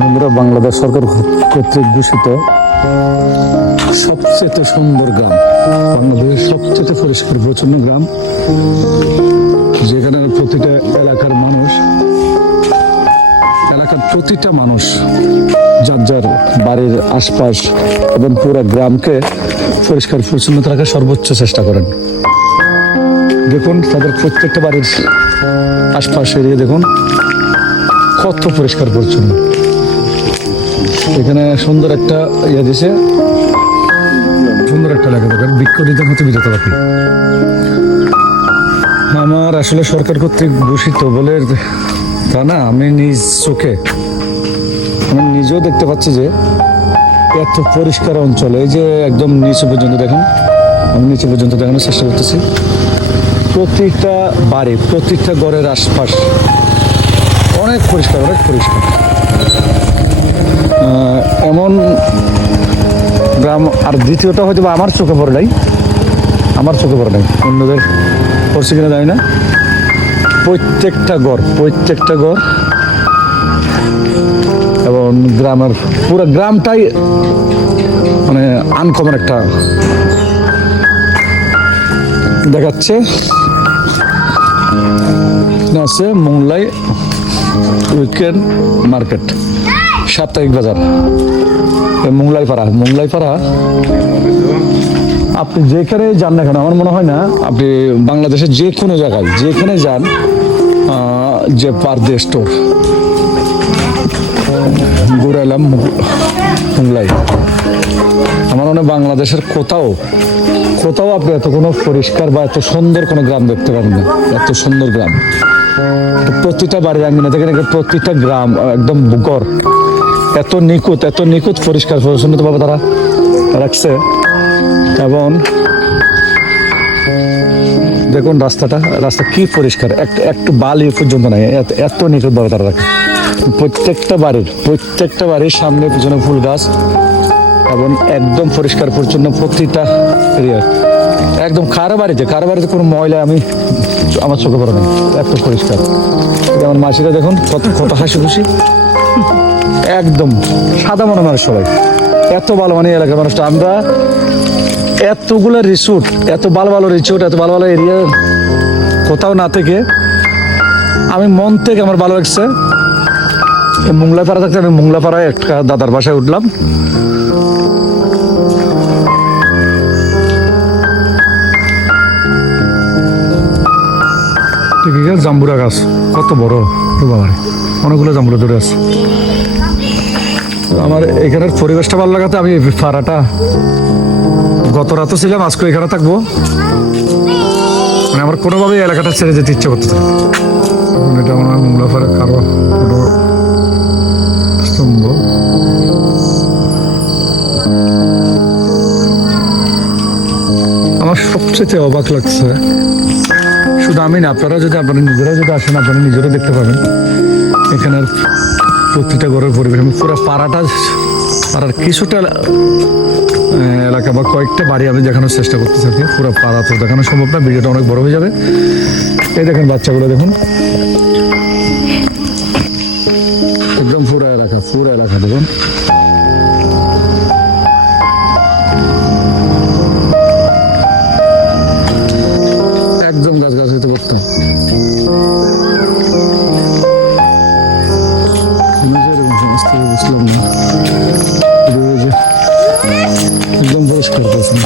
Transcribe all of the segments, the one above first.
বন্ধুরা, বাংলাদেশ সরকার কর্তৃক ঘোষিত সবচেয়ে সুন্দর গ্রাম, বাংলাদেশের সবচেয়ে পরিষ্কার পরিচ্ছন্ন গ্রাম, যেখানে প্রতিটা এলাকার প্রতিটা মানুষ যার যার বাড়ির আশপাশ এবং পুরো গ্রামকে পরিষ্কার পরিচ্ছন্নতা রাখার সর্বোচ্চ চেষ্টা করেন। দেখুন তাদের প্রত্যেকটা বাড়ির আশপাশ এরিয়া দেখুন কত পরিষ্কার পরিচ্ছন্ন। এখানে সুন্দর একটা দিছে, সুন্দর একটা এলাকা দেখেন, বিক্ষোভিত মতো বিরত রাখি। আমার আসলে সরকার কর্তৃক ঘোষিত বলে তা না, আমি নিজ চোখে আমি নিজেও দেখতে পাচ্ছি যে এত পরিষ্কার অঞ্চল। এই যে একদম নিচে পর্যন্ত দেখুন, আমি নিচে পর্যন্ত দেখানোর চেষ্টা করতেছি। প্রতিটা বাড়ি, প্রতিটা ঘরের আশপাশ অনেক পরিষ্কার, অনেক পরিষ্কার। এমন গ্রাম আর দ্বিতীয়টা হয়তো আমার চোখে পড়ে নাই, অন্যদের পড়ছে কিনা জানি না। প্রত্যেকটা ঘর এবং গ্রামের পুরো গ্রামটাই মানে আনকমন একটা দেখাচ্ছে। আছে মোংলাই উইকেন্ড মার্কেট, সাপ্তাহিক বাজার, মোংলাই পাড়া। আপনি যেখানে যান না কেন, আমার মনে হয় না আপনি বাংলাদেশের যে কোনো জায়গায় যেখানে যান, যে পার ডে স্টোর ঘুরে এলাম মোংলাই, আমার মনে হয় বাংলাদেশের কোথাও আপনি এত কোনো পরিষ্কার বা এত সুন্দর কোনো গ্রাম দেখতে পাবেন না। এত সুন্দর গ্রাম, প্রতিটা বাড়ির আঙ্গিনা থেকে প্রতিটা গ্রাম একদম ঘর এত নিখুঁত পরিষ্কার পরিচ্ছন্নভাবে তারা রাখছে। এবং দেখুন রাস্তা কি পরিষ্কার, একটু বালি পর্যন্ত নাই, এত নিখুঁতভাবে তারা রাখে। প্রত্যেকটা বাড়ির সামনে পিছনে ফুল গাছ এবং একদম পরিষ্কার পরিচ্ছন্ন প্রতিটা এরিয়া। একদম কারো বাড়িতে কোনো ময়লা আমার চোখে পড়ে না, এত পরিষ্কার। আমার মাসিরা দেখুন কত হাসি খুশি, একদম সাদা মনে মানুষ সবাই, এত ভালো মানে এলাকার মানুষটা। আমরা এতগুলো রিসোর্ট, এত ভালো এরিয়া কোথাও না থেকে আমি মন থেকে আমার ভালো লাগছে। মোংলাপাড়া থাকতে আমি মোংলাপাড়ায় একটা দাদার বাসায় উঠলাম। জাম্বুরা গাছ কত বড়, অনেকগুলো জাম্বুরা ধরে আছে। আমার এখানের পরিবেশটা ভালো লাগাতে আমি পাড়াটা গত রাতও ছিলাম, আজকে এখানে থাকবো। মানে আমার কোনোভাবেই এলাকাটা ছেড়ে যেতে ইচ্ছে করতে। এটা আমার মোংলাপাড়া কারো স্তম্ভ। আমার সবচেয়ে অবাক লাগছে, শুধু আমি না, আপনারা নিজেরা যদি আসেন, আপনারা নিজেরা দেখতে পাবেন এখানের প্রতিটা ঘরের পরিবেশ। আমি পুরো পাড়ার কিছুটা এলাকা বা কয়েকটা বাড়ি আমি দেখানোর চেষ্টা করতেছি। পুরো পাড়া তো দেখানো সম্ভব না, ভিডিওটা অনেক বড় হয়ে যাবে। এই দেখেন বাচ্চাগুলো দেখুন, একদম পুরো এলাকা দেখুন। একদম গাছ হইতে পড়তাম। বুঝলাম না, একদম পরিষ্কার করছেন।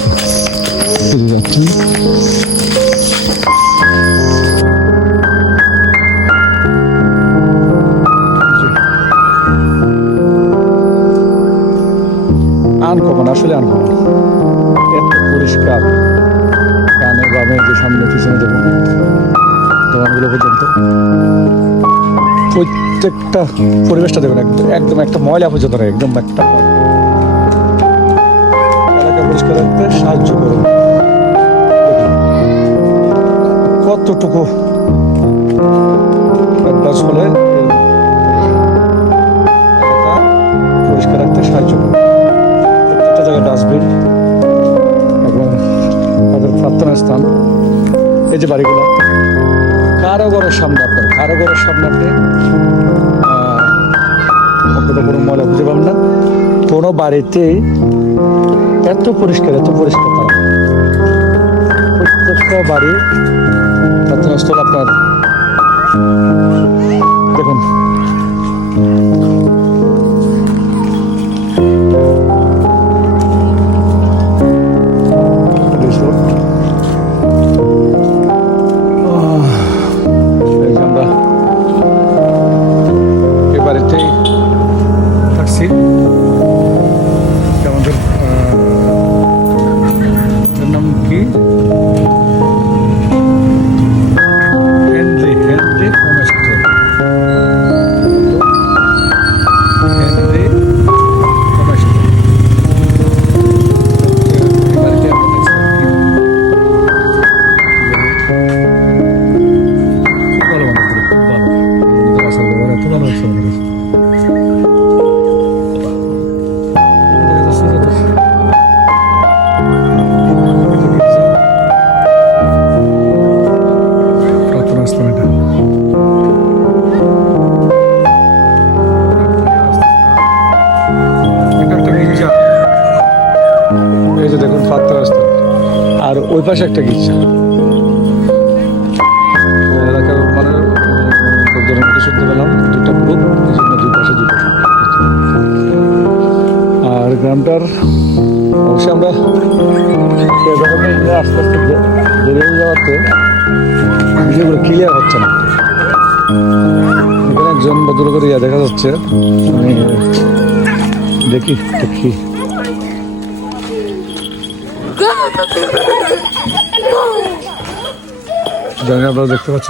আনকমন, আসলে আনকমন, এত পরিষ্কার। গানে বামে যে সামনে পিছনে দেখুন দোকানগুলো পর্যন্ত, প্রত্যেকটা পরিবেশটা দেখুন একদম একটা ময়লা পর্যন্ত নেই, একদম একটা এলাকা পরিষ্কার রাখতে সাহায্য করুন। কতটুকু হলে এলাকা পরিষ্কার রাখতে সাহায্য করুন। প্রত্যেকটা জায়গায় ডাস্টবিন এবং তাদের প্রার্থনা স্থান। এই যে বাড়িগুলো, কারো ঘরের সামনে আপনি আপনারা কোনো ময়লা খুঁজে পাবেন না। কোনো বাড়িতে এত পরিষ্কার তারা প্রত্যেকটা বাড়ি প্রার্থনাস্থল আপনার দেখুন। এই যে আমরা এই বাড়িতেই থাকছি। আমাদের এর নাম কি? Henry homestay. Henry homestay. এই বাড়িতে আমরা থাকছি। ভালো মানুষ, খুব ভালো। ওদের আসার ব্যবহার এত ভালো হচ্ছে আমাদের কাছে। প্রার্থনাস্থল এটা। এটা একটা গির্জা। এই যে দেখুন প্রার্থনাস্থল, আর ওই পাশে একটা গির্জা। এলাকার মানে লোকজনের মধ্যে শুনতে পেলাম দুটা গ্রুপ, এই জন্য দুই পাশে দুটো। আর গ্রামটার অবশ্যই আমরা আস্তে আস্তে বেরিয়ে যাওয়াতে বিষয়গুলো ক্লিয়ার হচ্ছে না। এখানে একজন ভদ্রলোকের ইয়া দেখা যাচ্ছে, আমি দেখি জানি আপনারা দেখতে পাচ্ছেন।